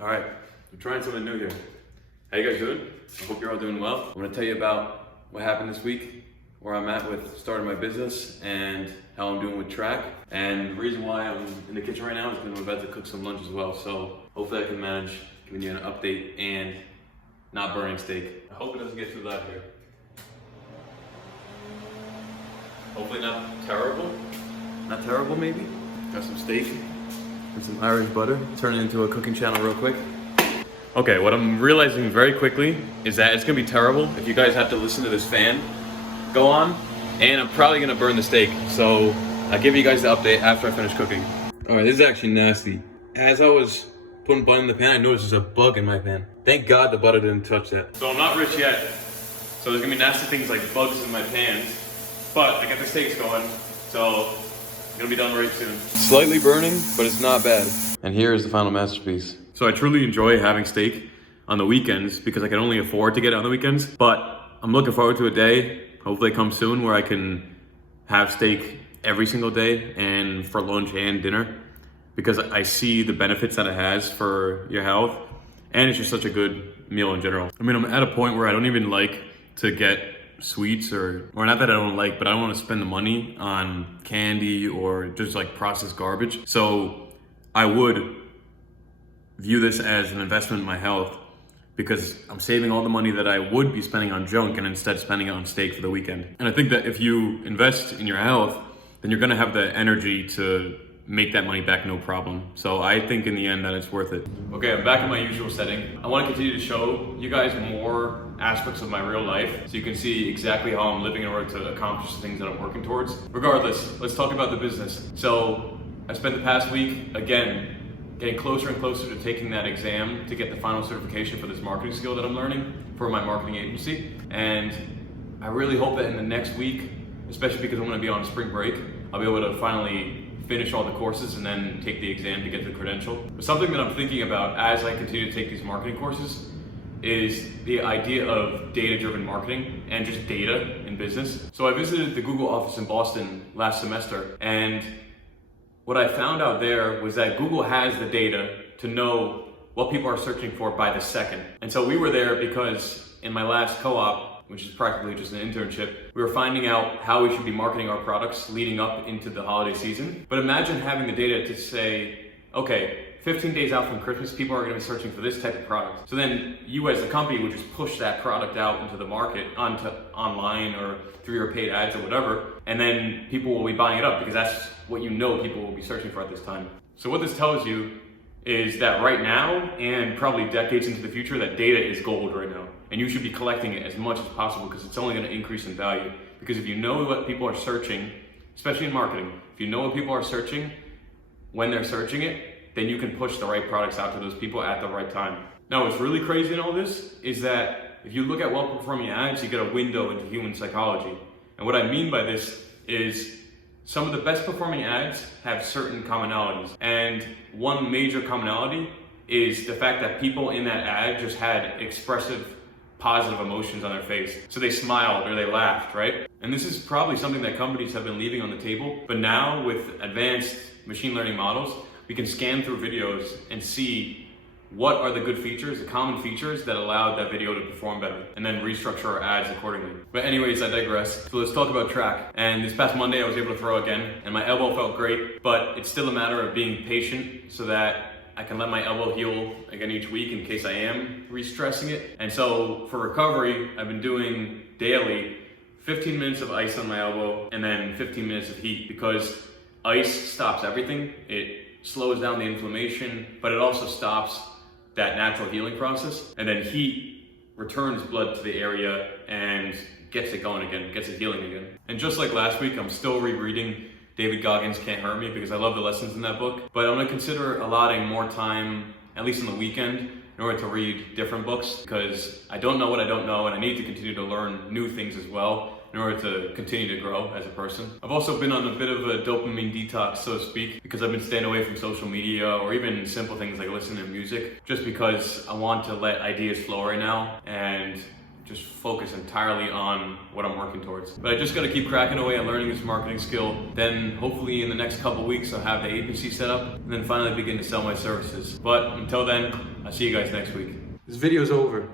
All right, I'm trying something new here. How you guys doing? I hope you're all doing well. I'm gonna tell you about what happened this week, where I'm at with starting my business, and how I'm doing with track. And the reason why I'm in the kitchen right now is because I'm about to cook some lunch as well. So hopefully I can manage giving you an update and not burning steak. I hope it doesn't get too loud here. Hopefully not terrible. Not terrible maybe. Got some steak and some Irish butter. Turn it into a cooking channel real quick. Okay, what I'm realizing very quickly is that it's gonna be terrible if you guys have to listen to this fan go on, and I'm probably gonna burn the steak. So I'll give you guys the update after I finish cooking. All right, this is actually nasty. As I was putting butter in the pan, I noticed there's a bug in my pan. Thank God the butter didn't touch that. So I'm not rich yet. So there's gonna be nasty things like bugs in my pans, but I got the steaks going, so it's gonna be done very soon. Slightly burning, but it's not bad. And here is the final masterpiece. So I truly enjoy having steak on the weekends because I can only afford to get it on the weekends, but I'm looking forward to a day, hopefully it comes soon, where I can have steak every single day and for lunch and dinner, because I see the benefits that it has for your health, and it's just such a good meal in general. I mean, I'm at a point where I don't even like to get sweets, or not that I don't like, but I don't want to spend the money on candy or just like processed garbage. So I would view this as an investment in my health, because I'm saving all the money that I would be spending on junk and instead spending it on steak for the weekend. And I think that if you invest in your health, then you're gonna have the energy to make that money back no problem. So I think in the end that it's worth it. Okay, I'm back in my usual setting. I wanna continue to show you guys more aspects of my real life so you can see exactly how I'm living in order to accomplish the things that I'm working towards. Regardless, let's talk about the business. So I spent the past week, again, getting closer and closer to taking that exam to get the final certification for this marketing skill that I'm learning for my marketing agency. And I really hope that in the next week, especially because I'm gonna be on spring break, I'll be able to finally finish all the courses and then take the exam to get the credential. But something that I'm thinking about as I continue to take these marketing courses is the idea of data-driven marketing and just data in business. So I visited the Google office in Boston last semester, and what I found out there was that Google has the data to know what people are searching for by the second. And so we were there because in my last co-op, which is practically just an internship, we were finding out how we should be marketing our products leading up into the holiday season. But imagine having the data to say, okay, 15 days out from Christmas, people are gonna be searching for this type of product. So then you as a company would just push that product out into the market, onto online or through your paid ads or whatever, and then people will be buying it up because that's what you know people will be searching for at this time. So what this tells you is that right now, and probably decades into the future, that data is gold right now. And you should be collecting it as much as possible because it's only gonna increase in value. Because if you know what people are searching, especially in marketing, if you know what people are searching, when they're searching it, then you can push the right products out to those people at the right time. Now, what's really crazy in all this is that if you look at well-performing ads, you get a window into human psychology. And what I mean by this is some of the best performing ads have certain commonalities. And one major commonality is the fact that people in that ad just had expressive, positive emotions on their face. So they smiled or they laughed, right? And this is probably something that companies have been leaving on the table. But now with advanced machine learning models, we can scan through videos and see what are the good features, the common features that allowed that video to perform better, and then restructure our ads accordingly. But anyways, I digress. So let's talk about track. And this past Monday I was able to throw again, and my elbow felt great, but it's still a matter of being patient so that I can let my elbow heal again each week in case I am re-stressing it. And so for recovery, I've been doing daily 15 minutes of ice on my elbow and then 15 minutes of heat, because ice stops everything. It slows down the inflammation, but it also stops that natural healing process. And then heat returns blood to the area and gets it going again, gets it healing again. And just like last week, I'm still rereading David Goggins' Can't Hurt Me because I love the lessons in that book. But I'm gonna consider allotting more time, at least on the weekend, in order to read different books, because I don't know what I don't know, and I need to continue to learn new things as well in order to continue to grow as a person. I've also been on a bit of a dopamine detox, so to speak, because I've been staying away from social media or even simple things like listening to music, just because I want to let ideas flow right now and just focus entirely on what I'm working towards. But I just gotta keep cracking away and learning this marketing skill. Then hopefully in the next couple weeks, I'll have the agency set up and then finally begin to sell my services. But until then, I I'll see you guys next week. This video's over.